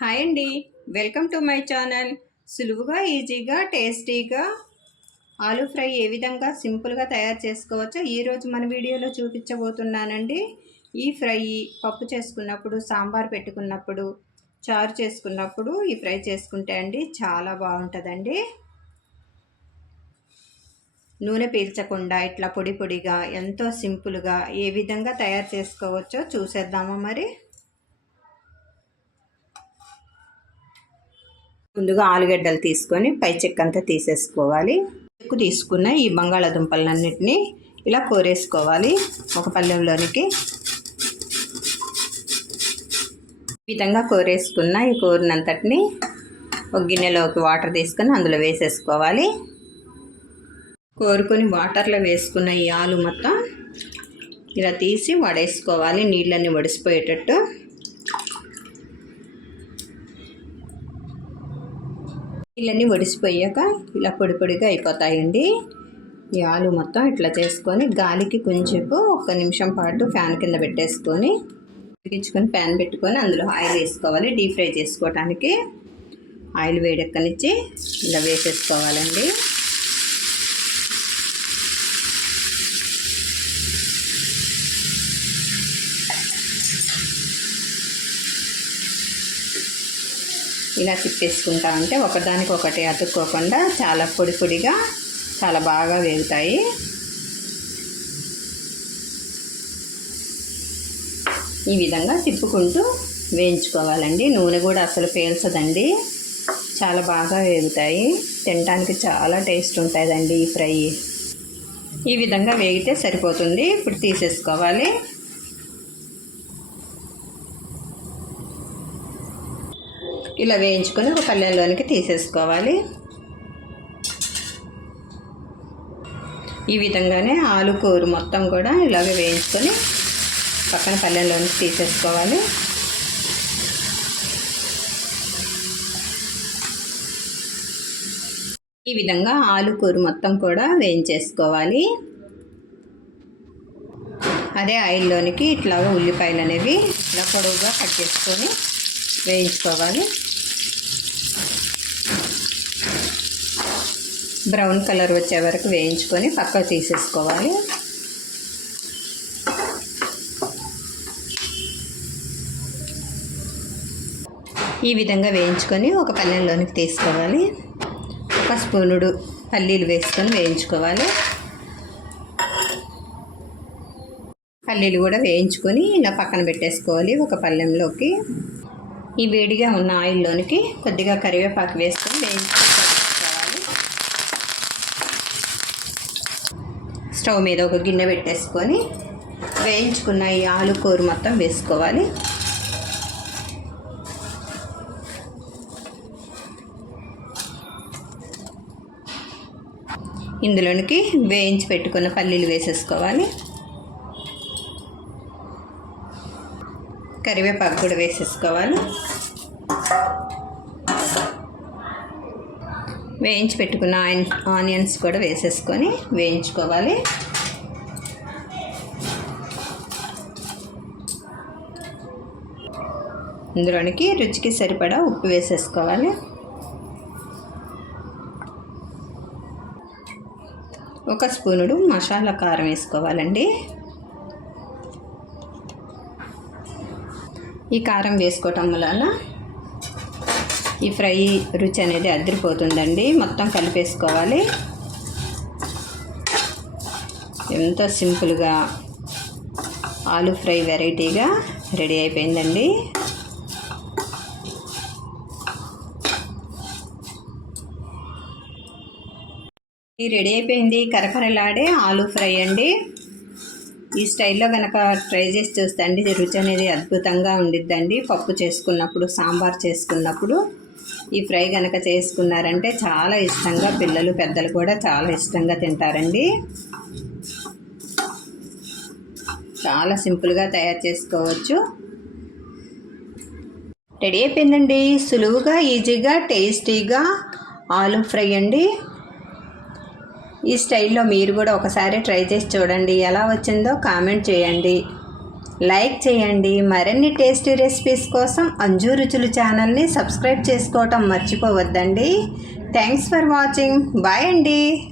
Hi అండి. Welcome to my channel. సులువుగా ఈజీగా టేస్టీగా ఆలూ ఫ్రై ఏ విధంగా సింపుల్గా తయారు చేసుకోవచ్చో ఈరోజు మన వీడియోలో చూపించబోతున్నానండి. ఈ ఫ్రై పప్పు చేసుకున్నప్పుడు సాంబార్ పెట్టుకున్నప్పుడు చారు చేసుకున్నప్పుడు ఈ ఫ్రై చేసుకుంటే అండి చాలా బాగుంటుందండి. నూనె పీల్చకుండా ఇట్లా పొడి పొడిగా ఎంతో సింపుల్గా ఏ విధంగా తయారు చేసుకోవచ్చో చూసేద్దామా మరి. ముందుగా ఆలుగడ్డలు తీసుకొని పై చెక్కంతా తీసేసుకోవాలి. చెక్కు తీసుకున్న ఈ బంగాళాదుంపలన్నిటినీ ఇలా కోరేసుకోవాలి ఒక పల్లెంలోనికి ఈ విధంగా కోరేసుకున్న ఈ కూరనంతటిని ఒక గిన్నెలోకి వాటర్ తీసుకొని అందులో వేసేసుకోవాలి. కోరుకొని వాటర్లో వేసుకున్న ఈ ఆలు మొత్తం ఇలా తీసి వడేసుకోవాలి. నీళ్ళన్నీ వడిసిపోయేటట్టు. నీళ్ళన్నీ ఒడిసిపోయాక ఇలా పొడి పొడిగా అయిపోతాయండి. ఈ ఆలు మొత్తం ఇట్లా చేసుకొని గాలికి కొంచెంసేపు ఒక నిమిషం పాటు ఫ్యాన్ కింద పెట్టేసుకొని ఉడికించుకొని ప్యాన్ పెట్టుకొని అందులో ఆయిల్ వేసుకోవాలి డీప్ ఫ్రై చేసుకోవటానికి. ఆయిల్ వేడెక్కనిచ్చి ఇలా వేసేసుకోవాలండి. ఇలా తిప్పేసుకుంటా ఉంటే ఒకదానికి ఒకటి అతుక్కోకుండా చాలా పొడి పొడిగా చాలా బాగా వేగుతాయి. ఈ విధంగా తిప్పుకుంటూ వేయించుకోవాలండి. నూనె కూడా అసలు పేల్చదండి. చాలా బాగా వేగుతాయి. తినడానికి చాలా టేస్ట్ ఉంటుందండి ఈ ఫ్రై. ఈ విధంగా వేగితే సరిపోతుంది. ఇప్పుడు తీసేసుకోవాలి. ఇలా వేయించుకొని ఒక పల్లెల్లోనికి తీసేసుకోవాలి. ఈ విధంగానే ఆలు కూర మొత్తం కూడా ఇలాగే వేయించుకొని పక్కన పల్లెల్లోనికి తీసేసుకోవాలి. ఈ విధంగా ఆలు కూర మొత్తం కూడా వేయించేసుకోవాలి. అదే ఆయిల్లోనికి ఇట్లా ఉల్లిపాయలు అనేవి ఇలా పొడవుగా కట్ చేసుకొని వేయించుకోవాలి. బ్రౌన్ కలర్ వచ్చే వరకు వేయించుకొని పక్కకు తీసేసుకోవాలి. ఈ విధంగా వేయించుకొని ఒక పల్లెల్లోనికి తీసుకోవాలి. ఒక స్పూనుడు పల్లీలు వేసుకొని వేయించుకోవాలి. పల్లీలు కూడా వేయించుకొని ఇలా పక్కన పెట్టేసుకోవాలి ఒక పల్లెంలోకి ఈ వేడిగా ఉన్న ఆయిల్లోనికి కొద్దిగా కరివేపాకు వేసుకొని వేయించుకోవాలి. స్టవ్ మీద ఒక గిన్నె పెట్టేసుకొని వేయించుకున్న ఈ ఆలు కూర మొత్తం వేసుకోవాలి. ఇందులోనికి వేయించి పెట్టుకున్న పల్లీలు వేసేసుకోవాలి. కరివేపాకు కూడా వేసేసుకోవాలి. వేయించి పెట్టుకున్న ఆనియన్స్ కూడా వేసేసుకొని వేయించుకోవాలి. ఇందులోనికి రుచికి సరిపడా ఉప్పు వేసేసుకోవాలి. ఒక స్పూనుడు మసాలా కారం వేసుకోవాలండి. ఈ కారం వేసుకోవటం వలన ఈ ఫ్రై రుచి అనేది అదిరిపోతుందండి. మొత్తం కలిపేసుకోవాలి. ఎంతో సింపుల్గా ఆలు ఫ్రై వెరైటీగా రెడీ అయిపోయిందండి. రెడీ అయిపోయింది. కరకరలాడే ఆలు ఫ్రై అండి. ఈ స్టైల్లో కనుక ట్రై చేసి చూస్తే అండి రుచి అనేది అద్భుతంగా ఉండిద్దండి. పప్పు చేసుకున్నప్పుడు సాంబార్ చేసుకున్నప్పుడు. ఈ ఫ్రై కనుక చేసుకున్నారంటే చాలా ఇష్టంగా పిల్లలు పెద్దలు కూడా చాలా ఇష్టంగా తింటారండి. చాలా సింపుల్గా తయారు చేసుకోవచ్చు. రెడీ అయిపోయిందండి. సులువుగా ఈజీగా టేస్టీగా ఆలు ఫ్రై అండి. ఈ స్టైల్లో మీరు కూడా ఒకసారి ట్రై చేసి చూడండి. ఎలా వచ్చిందో కామెంట్ చేయండి. లైక్ చేయండి. మరిన్ని టేస్టీ రెసిపీస్ కోసం అంజూ రుచులు ఛానల్ని సబ్స్క్రైబ్ చేసుకోవటం మర్చిపోవద్దండి. Thanks for watching. బాయ్ అండి.